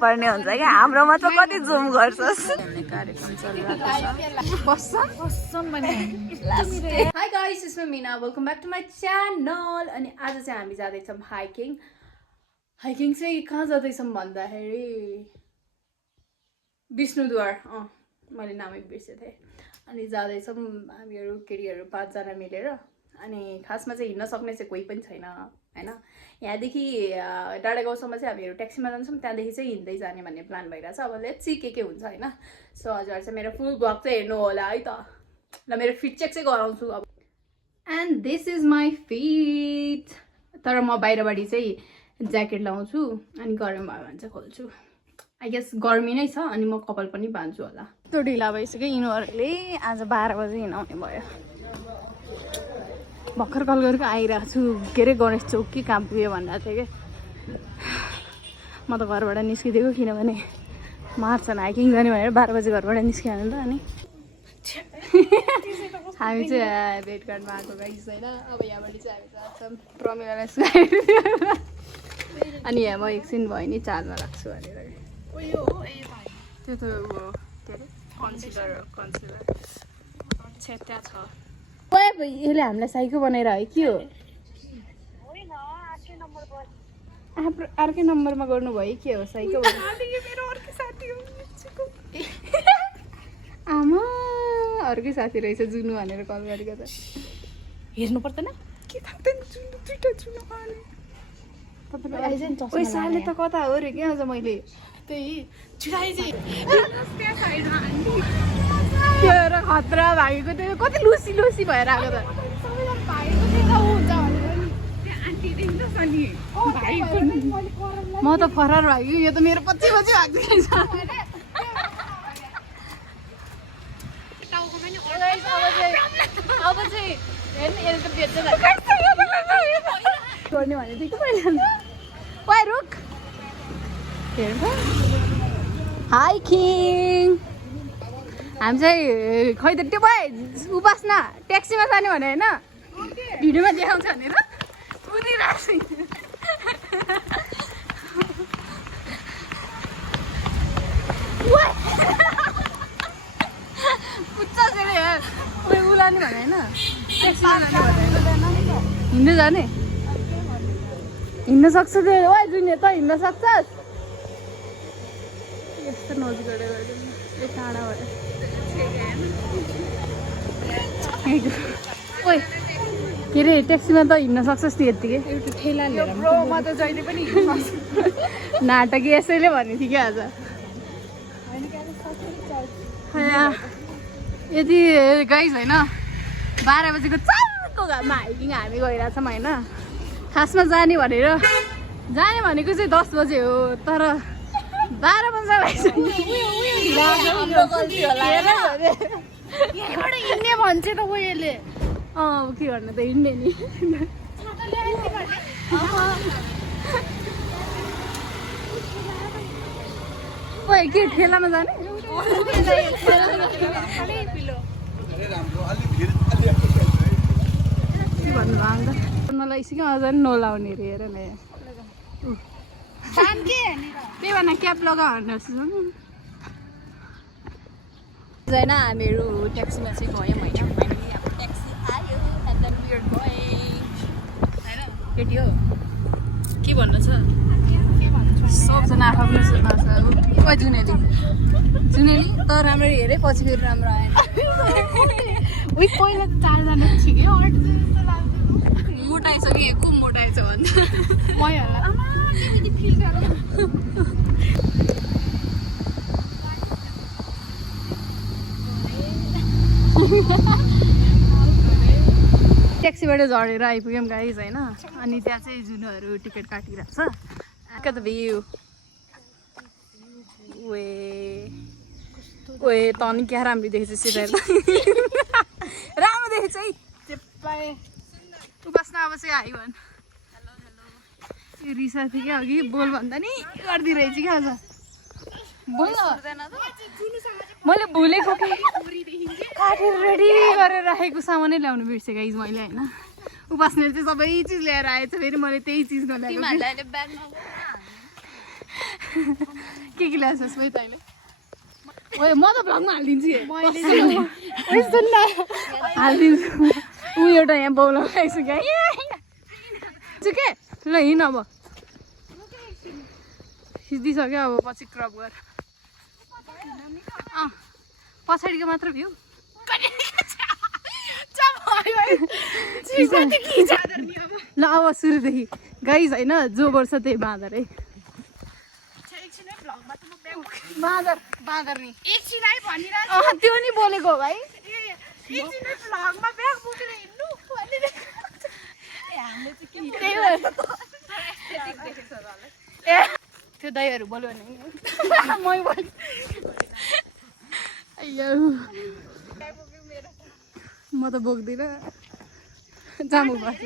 पर्ने हुन्छ क्या हाम्रोमा त कति जुम गर्छस् कार्यक्रम चलिरहेको छ hi guys it's me Meena welcome back to my channel अनि आज चाहिँ हामी जाँदैछौँ हाइकिङ चाहिँ कहाँ जाँदैछौँ भन्दाखेरि विष्णुद्वार मैले नामै बिर्सेँ अनि जाँदैछौँ हामीहरू केटीहरू 5 जना मिलेर अनि खासमा चाहिँ हिँड्न सक्ने चाहिँ कोही पनि छैन हैन यहाँदेखि डाँडा गाउँसम्म चाहिँ हामीहरू ट्याक्सीमा जान्छौँ त्यहाँदेखि चाहिँ हिँड्दै जाने भन्ने प्लान भइरहेछ अब लेट्स सी के हुन्छ हैन सो हजुर चाहिँ मेरो फुल ब्लग चाहिँ हेर्नु होला है त ल मेरो फिट चेक चाहिँ गराउँछु अब and this is my fit तर म बाहिरबाटी चाहिँ ज्याकेट लाउँछु अनि गरम भयो भने चाहिँ खोल्छु आई गेस गर्मी नै छ अनि म कपाल पनि बान्छु होला त्यो ढिला भइसक्यो यिनीहरूले आज 12 बजे हिँडाउने भयो भर्खर कल गरेको आइरहेको छु के अरे गणेश चौक कि कहाँ पुग्यो भन्दा थियो कि म त घरबाट निस्किदिएको किनभने मार्छन् हाइकिङ जाने भनेर 12 बजे घरबाट निस्किहाल्नु त अनि हामी चाहिँ रेड कार्डमा आएको गाइस होइन अब यहाँबाट चाहिँ हामी जान्छौँ प्रमिलालाई सुनाइदियो अनि यहाँ म एकछिन भयो नि चार्जमा राख्छु भनेर त्यो त के अरे कन्सिलर त्यहाँ छ यसले हामीलाई साइको बनाएर है के हो अर्कै नम्बरमा गर्नुभयो के हो साइको आमा अर्कै साथी रहेछ जुनु भनेर कल गरेको त हेर्नु पर्दैन के थाहा जुनु साले त कता हो रे क्या आज मैले त्यही खतरा भागेको त्यो कति लुसी भएर आएको त म त फरार भाग्यो यो त मेरो पछि भाग्दैछ अब चाहिँ हेर्नु त भेट्छ गर्ने भनेदेखि मैले रुख हेर्नु हाइकिङ हामी चाहिँ खै त त्यो भयो उपासना ट्याक्सीमा जाने भने होइन भिडियोमा देखाउँछ भनेर कुदिरहेको पुच्चा चाहिँ उलाने भने होइन ट्याक्सीमा हिँड्नु जाने हिँड्न सक्छ त्यो ओ जुनियर त हिँड्न सक्छस् यस्तो नजिकबाट गयो टाढाबाट ओइ के अरे ट्याक्सीमा त हिँड्न सक्छस् नि यत्तिकै एउटा ठेला लिएर ब्रोमा त जहिले पनि हिँड्न सक्छ नाटक यसैले भनेको थियो क्या आज यति गाइस होइन 12 बजेको चारको घाममा हाइकिङ हामी गइरहेछौँ होइन खासमा जाने भनेको चाहिँ 10 बजे हो तर 12 बजे हिँड्ने भन्छ त उयोले के गर्नु त हिँड्ने नि ओइ के ठेलामा जाने के भन्नु आउँदा नलाइसक्यो अझ नि नलाउने अरे हेर न त्यही भएर क्याप लगा होइन हामीहरू ट्याक्सीमा चाहिँ गयौँ होइन फाइनली हाम्रो ट्याक्सी आयो and then we are going होइन केटी हो के भन्नु छ सबजना आफ्नो सुन्नु छ ओ जुनेली त राम्ररी हेरेँ पछि फेरि राम्रो आएन उही पहिला 4 जना ठिकै मोटाइसक्यो को मोटाएछ भन्दा भइहाल्ला ट्याक्सीबाट झरेर आइपुग्यौँ गाइस होइन अनि त्यहाँ चाहिँ जुनहरू टिकट काटिरहेको छ क्या त भ्यू ओए त अनि क्या राम्रो देखेछ सिधाएर राम्रो देखेछ है उपासना अब चाहिँ आयो भन् यो रिसा थियो क्या अघि बोल भन्दा नि गरिदिरहेछ क्या आज बोल मैले भुलेको काटेर रेडी गरेर राखेको सामानै ल्याउनु बिर्सेँ गाइस मैले होइन उपासनाले चाहिँ सबै चिज ल्याएर आएछ फेरि मैले त्यही चिज नल्याएको के ल्याएछस् वै तैँले ओए म त भ्लगमा हालिदिन्छु हालिदिन्छु ऊ एउटा यहाँ बौला लगाइछु क्या के ल हिँड अब खिचिदिइसक्यो अब पछि क्रप गर पछाडिको मात्र भ्यू ल अब सुरुदेखि गाइज होइन जो गर्छ त्यही बाँदर है बाँदर नि त्यो नि बोलेको भाइ त्यो दाइहरू बोल्यो भने म त बोक्दिनँ जामु पर्छ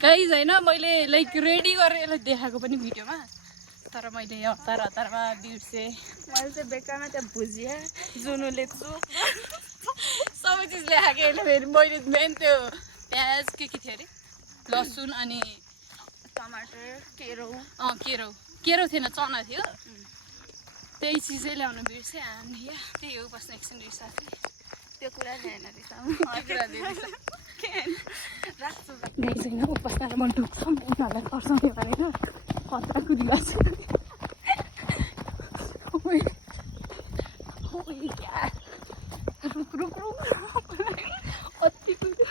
गाइज होइन मैले लाइक रेडी गरेर यसलाई देखाएको पनि भिडियोमा तर मैले हतारमा बिर्सेँ मैले चाहिँ बेकारमा त्यहाँ भुजिया जुनुले सबै चिज ल्याएको यसले फेरि मैले मेन त्यो प्याज के थियो अरे लसुन अनि टमाटर केरो थिएन चना थियो त्यही चिजै ल्याउनु बिर्सेँ अनि त्यही हो बस्नु एकछिन रिसाएको त्यो कुरा ल्याएन गाई छैन उपस्था म ढुक्छौँ उनीहरूलाई तर्साउने भनेर खतरा कुदिरहेको छु रुक अति कुद्यो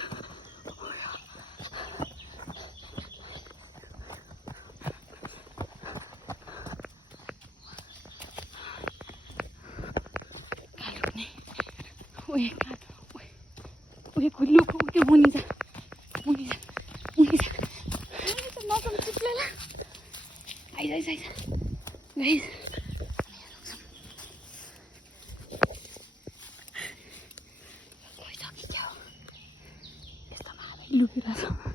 खुल्लुको त्यो मुनि जा मौसम चिप्लेला आइज गाइस लुकिरहेको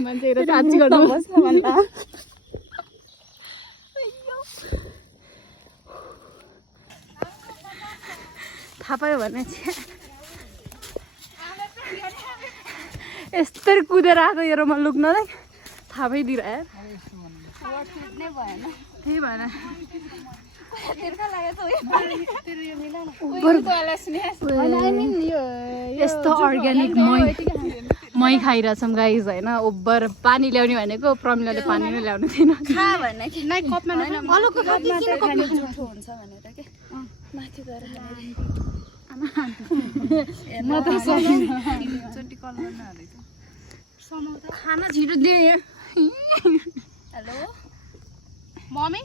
मान्छेहरू चाची गर्नु थाहा पायो भने चाहिँ यस्तरी कुदेर आएको यो म लुक्नलाई थाहा पाइदिएर त्यही भएन यस्तो अर्ग्यानिक मै खाइरहेछौँ गाइज होइन ओभर पानी ल्याउने भनेको प्रमिलाले पानी नै ल्याउनु थिएन खाना छिटो दिएँ हेलो मम्मी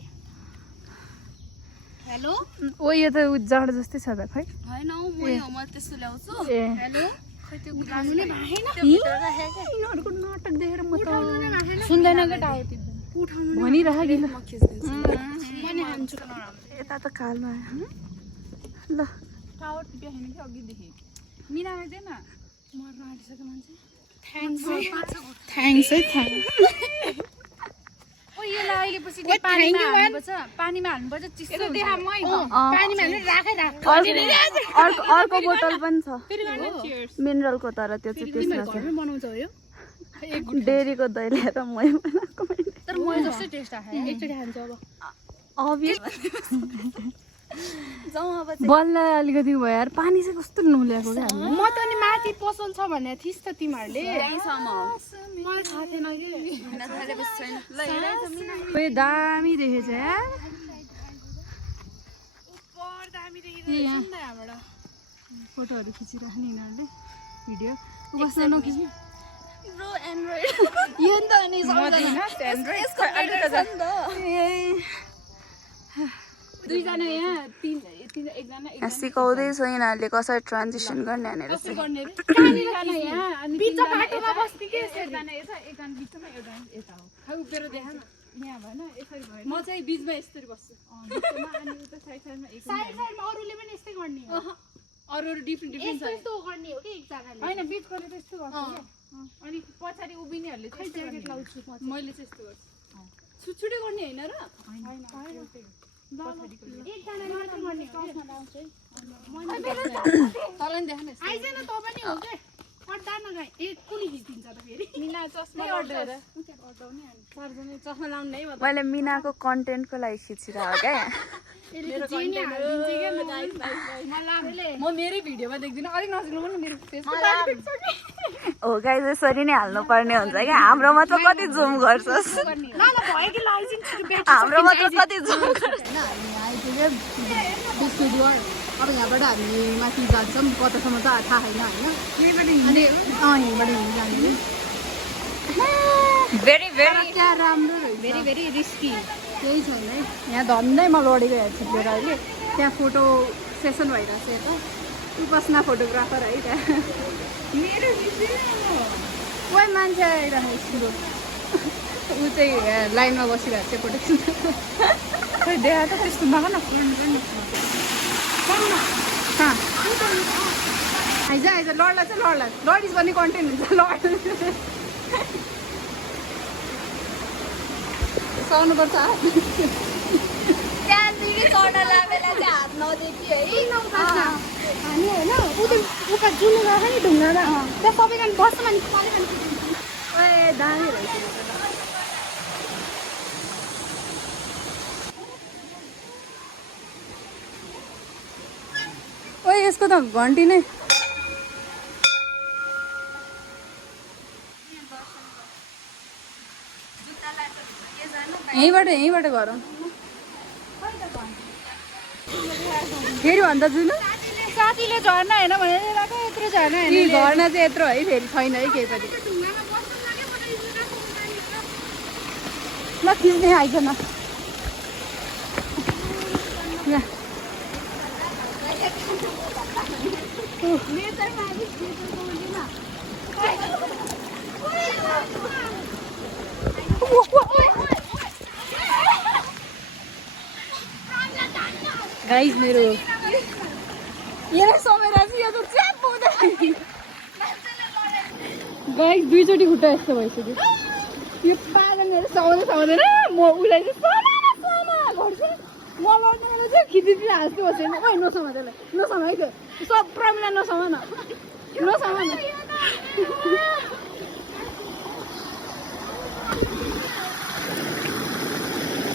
हेलो ओ यो त जाडो जस्तै छ त खै होइन म त्यस्तो ल्याउँछु हेलो यिनीहरूको नाटक देखेर म त सुन्दैन भनिरहेको यता त कालमा ल टावर टिप्याखेन कि अघिदेखि मिलाइदिएन मर्न आँटिसक्यो मान्छे थ्याङ्क्स अर्को बोतल पनि छ मिनरलको तर त्यो चाहिँ त्यसमा डेरीको दही ल्याएर मै बनाएको बल्ल अलिकति भयो यार पानी चाहिँ कस्तो नल्याएको क्या म त नि माथि पसल छ भनेको थिइस् त तिमीहरूले दामी देखेछ यार फोटोहरू खिचिराख्ने यिनीहरूले भिडियो बस्न नखिच्नु सिकाउँदैछ यिनीहरूले कसरी ट्रान्जिसन गर्ने भनेर म चाहिँ बिचमा यस्तरी बस्छु अरू डिफ्रेन्ट होइन बिच गरेर यस्तो गर्छ अनि पछाडि उभिनेहरूले खै ज्याकेट लाउँछु मैले चाहिँ यस्तो गर्छु छुटछुटै गर्ने होइन र तँलाई देखाउनु आइज न तँ पनि हो के अड्डा नगाई कुनी खिचिदिन्छ त फेरि मिना चस्मा चस्मा लाउनु नै मैले मिनाको कन्टेन्टको लागि खिचिरहेको क्या म मेरै भिडियोमा देख्दिनँ अलिक नजिक्नु पनि मेरो फेसबुक हो गाइस यसरी नै हाल्नु पर्ने हुन्छ क्या हाम्रोमा त कति जुम गर्छस् हाम्रोमा त कति जुम गर्छ अब यहाँबाट हामी माथि जान्छौँ कतासम्म त थाहा छैन होइन अनि यहीँबाट हिँड्नु जाने भेरी भेरी क्या राम्रो रहेछ भेरी भेरी रिस्की केही छैन है यहाँ धन्दैमा लडेको हेर्छु लिएर अहिले त्यहाँ फोटो सेसन भइरहेछ यता उपासना फोटोग्राफर है त्यहाँ मेरो कोही मान्छे आइरहेको स्कुल ऊ चाहिँ लाइनमा बसिरहेको छ फोटो खिच्नु खै देखा त त्यस्तो नगर न कहाँ आइज आइज लड्ला चाहिँ लड्ला लडिस भन्ने कन्टेन्ट हुन्छ लड सर्नुपर्छ त्यहाँदेखि चढ्नलाई बेला चाहिँ हात नदेखि है हामी होइन उता जुन गएको नि ढुङ्गामा त्यहाँ सबैजना बस्छ भने ए दामी रहेछ ओ यसको त घन्टी नै यहीँबाट गरौँ फेरि भन्दा जुन साथीले झर्ना होइन भनेर यत्रो झर्ना होइन झर्ना चाहिँ यत्रो है फेरि छैन है केही पनि ल खिच्ने आइज न गाइस मेरो यसलाई समेर चाहिँ यो त च्याप हुँदैन गाइस दुईचोटि खुट्टा यस्तो भइसक्यो यो पागलहरू समाउँदैन म उसलाई चाहिँ समा गर्छु म लड्ने बेला चाहिँ खिचिदिनु हाँस्छु बसेन ओ नसमा त्यसलाई नसमा है त्यो सब प्रमिला नसमा न नसमा न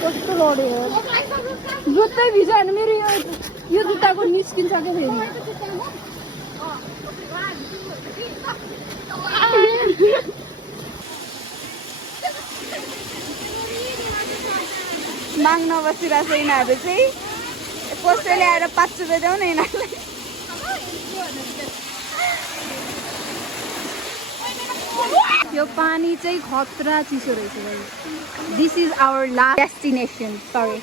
कस्तो लड्यो जुत्तै भिज्यो भने मेरो यो जुत्ताको निस्किन्छ क्या फेरि माग्न बसिरहेको छ यिनीहरू चाहिँ कसैले आएर 5 रुपियाँ देऊ न यिनीहरूलाई यो पानी चाहिँ खतरा चिसो रहेछ this is our last destination sorry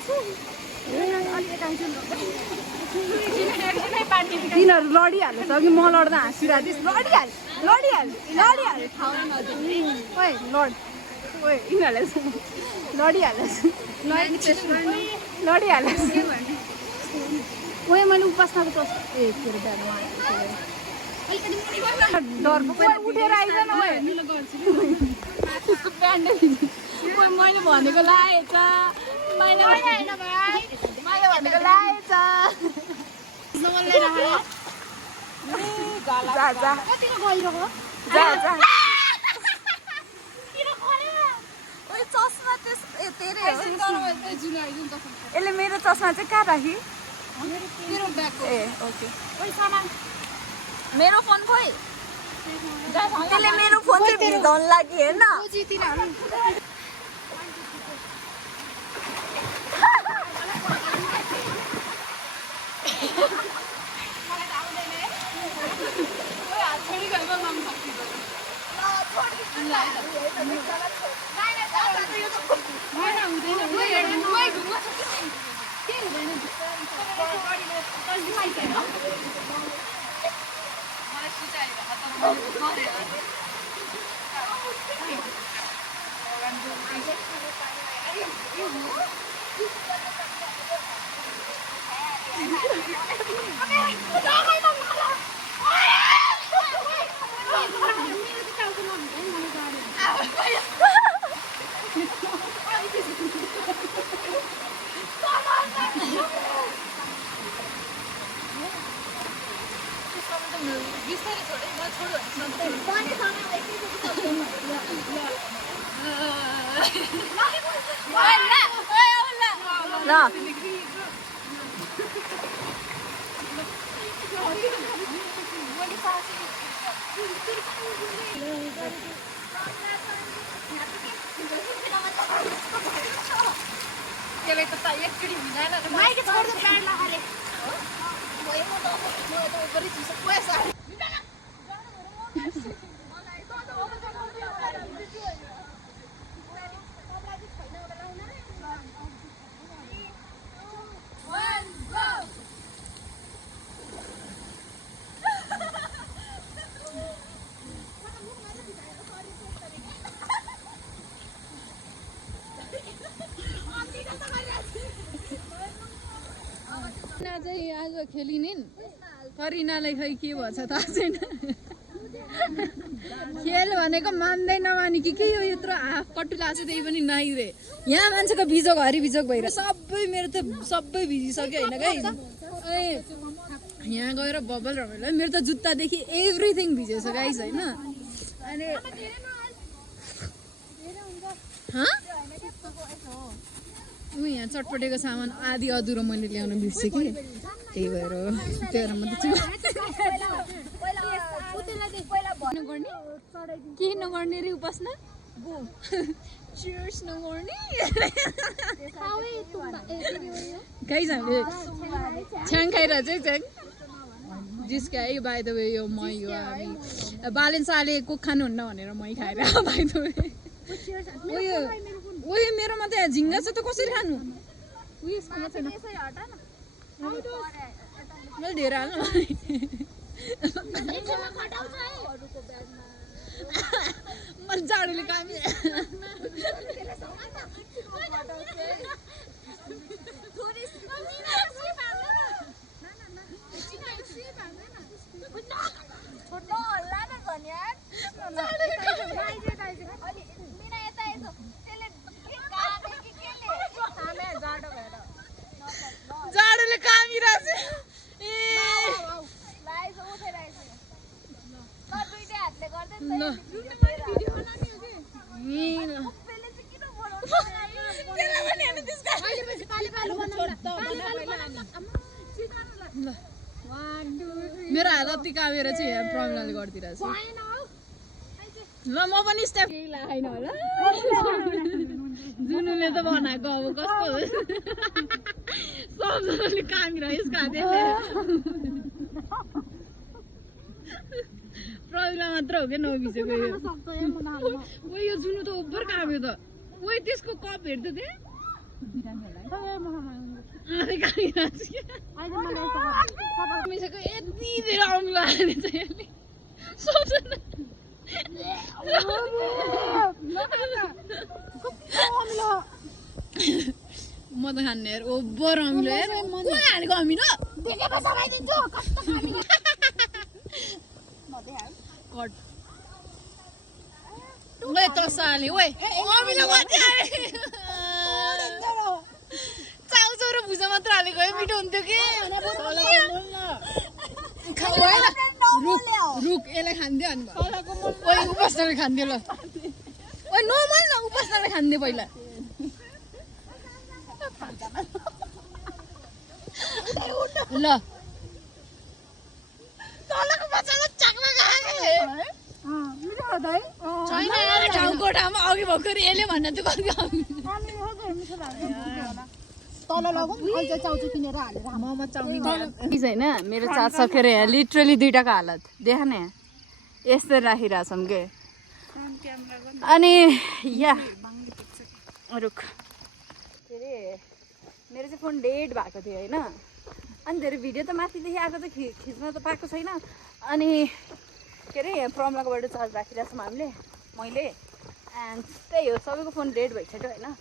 तिनीहरू लडिहाल्छ कि म लड्दा हाँसिरहेको थिएँ लडिहाल ओए लड ओए यिनीहरूलाई लडिहाल्छ ओए मैले उपासनाको त ए के अरे डर उठेर आइज न मैले भनेको लाएछ मैले भनेको लाएछ यसले मेरो चस्मा चाहिँ कहाँ राखी ए ओके मेरो फोन खोइ त्यसले मेरो फोन चाहिँ भिजाउन लागि हेर्न चाहिँ आज खेलिने करिनालाई खै के भन्छ थाहा छैन खेल भनेको मान्दै नमानी के यो यत्रो हाफ कट्टु लाग्छ त्यही पनि नाइरे यहाँ मान्छेको बिजोग हरिबिजोग भइरहेको सबै मेरो त सबै भिजिसक्यो होइन गाइस यहाँ गएर बबल रमाइलो मेरो त जुत्तादेखि एभ्रिथिङ भिजेछ गाइस होइन अनि यहाँ चटपटेको सामान आधी अधुरो मैले ल्याउन बिर्सेँ कि त्यही भएर त्यही भएर के नगर्ने रे उपासना चियर्स नगर्ने गाइस हामीले छ्याङ खाइरहेको चाहिँ छ्याङ जिस्कायो बाई द वे यो मही हो हामी बालेन्साले कोक खानुहुन्न भनेर मही खाएर बाई द वे उयो मेरोमा त झिङ्गा छ त कसरी खानु मैले धेरै हाल्नु मैले जाडोले काम जाडोले कामिरहेछ मेरो हात अति कामेर चाहिँ यहाँ प्रमिलाले गरिदिरहेछ ल म पनि स्टेप केही लागेन होला जुनुले त बनाएको अब कस्तो सबजनाले कामिरहेछ खाँदै प्रमिला मात्र हो क्या नभिजेको यो जुनु त ओभर काम्यो त ओइ त्यसको कप हेर्दै थिएँ यति धेरै आउनु लाग्यो चाहिँ म त खान्ने यार ओभर अमिलो यार कोही हालेको अमिलो ओए तसाले ओए अमिलो कति चाउचाउ र भुजा मात्र हालेको है मिठो हुन्थ्यो कि रुख यसलाई खान्थ्यो अनि ओइ उपासनाले खान्थ्यो ल ओइ नर्मल न उपासनाले खान्थ्यो पहिला ल तलको बच्चाले चाक्रा खाए छैन यार ठाउँको ठाउँमा अघि भर्खर यसले भन्न चाहिँ कति होइन मेरो चाट सकेर यहाँ लिटरली 2टाको हालत देख न यहाँ यस्तो राखिरहेछौँ के अनि यहाँ रुख के अरे मेरो चाहिँ फोन डेड भएको थियो होइन अनि धेरै भिडियो त माथिदेखि आएको त खिच्न त पाएको छैन अनि के अरे प्रमलाकोबाट चार्ज राखिरहेको छौँ हामीले मैले एन्ड त्यही हो सबैको फोन डेड भइसक्यो होइन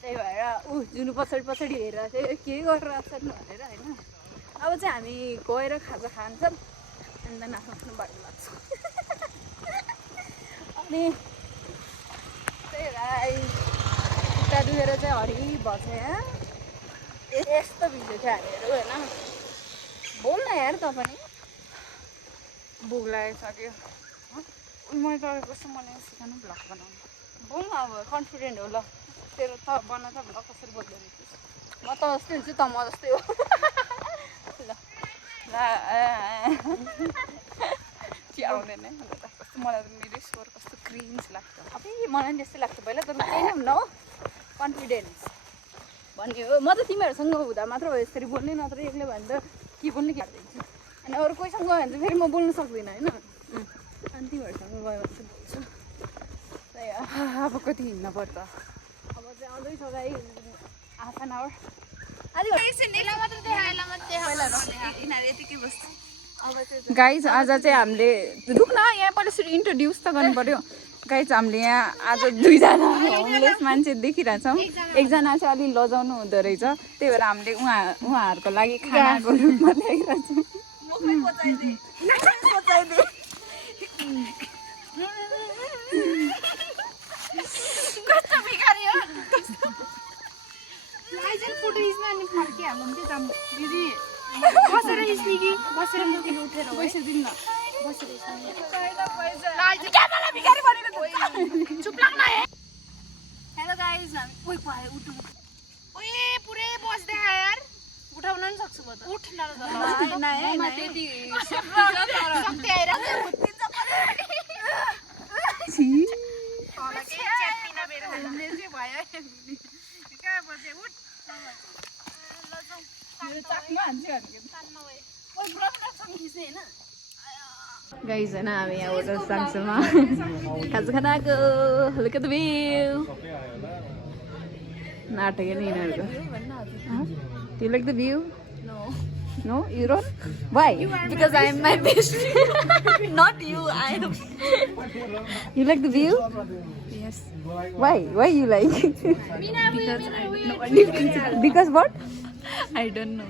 त्यही भएर जुनु पछाडि हेरेर चाहिँ के गरेर आउँछन् भनेर होइन अब चाहिँ हामी गएर खाजा खान्छौँ अनि त आफ्नो बाटो लाग्छौँ अनि त्यही भएर खुट्टा दुखेर चाहिँ हरि भन्छ यहाँ यस्तो भिडियो थियो हामीहरू होइन बोल्न यार त पनि भोक लागिसक्यो मैले तपाईँको कस्तो मलाई सिकाउनु भ्लग बनाउनु बोल न अब कन्फिडेन्ट हो ल तेरो त बना त भन्दा कसरी बोल्दो रहेछस् म त जस्तै हुन्छु त म जस्तै हो ल चियाउँदैन कस्तो मलाई त मेरो स्वर कस्तो क्रिन्ज लाग्छ अब मलाई पनि त्यस्तै लाग्छ पहिला तर केही नै हुन्न हो कन्फिडेन्स भन्ने हो म त तिमीहरूसँग हुँदा मात्र हो यसरी बोल्ने नत्र एक्लै भने त के बोल्ने के दिन्छु अनि अरू कोहीसँग गयो भने चाहिँ फेरि म बोल्नु सक्दिनँ होइन अनि तिमीहरूसँग गयो भने चाहिँ बोल्छु अब कति हिँड्न पर्छ अब चाहिँ आउँदैछ गाई हाफ एन आवर गाइज आज चाहिँ हामीले रुक्न यहाँ पहिला इन्ट्रोड्युस त गर्नु पर्यो गाइज हामीले यहाँ आज 2 जना होमलेस मान्छे देखिरहेछौँ एकजना चाहिँ अलि लजाउनु हुँदो रहेछ त्यही भएर हामीले उहाँहरूको लागि खानाको रूपमा ल्याइरहेछौँ हेलो गाइज पुरै बस्दै यार उठाउन नि सक्छु म त उठ्न गाइज होइन हामी यहाँबाट साङसुमा खाजाखानाको लुक एट द भ्यू नाटक नै यिनीहरूको Do you like the view? No. No? You don't? Why? Because I am my best friend. Not you, I am. You like the view? Yes. Why? Why you like? Because I don't know what Because what? I don't know.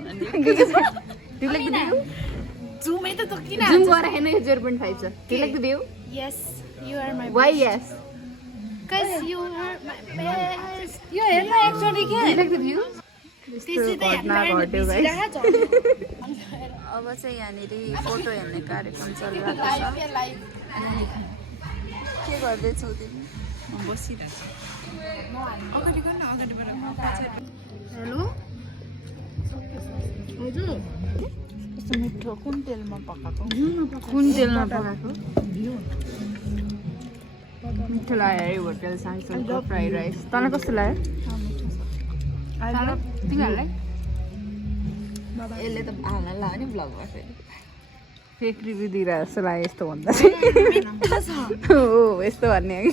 Because what? Do you like the view? Zoom it to kill. Zoom gara hai na 0.5 cha. Do you like the view? Yes, you are my Why yes? Because you are my best. You are my actually Do you like the view? घटना घट्यो guys अब चाहिँ यहाँनिर photo हेर्ने कार्यक्रम चलिरहेको छ के गर्दैछौ तिमी म बसिरहेको छु अगाडि गर्न अगाडिबाट हेलो हजुर कस्तो मिठो कुन तेलमा पकाएको कुन तेलमा पकाएको मिठो लाग्यो है होटल साङसङको फ्राइड राइस तँलाई कस्तो लाग्यो तिमीहरूलाई यसले त हाल्न लाग्यो नि भ्लगमा फेरि फेक रिभ्यू दिइरहेको जस्तो लाग्यो यस्तो भन्दा हो यस्तो भन्ने हो कि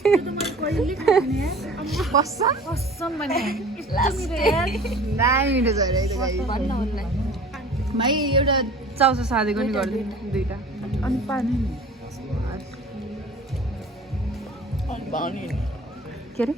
दामी मिठो छ अरे भाइ एउटा चाउचाउ साधेको नि गरिदिनु 2टा अनि पानी के अरे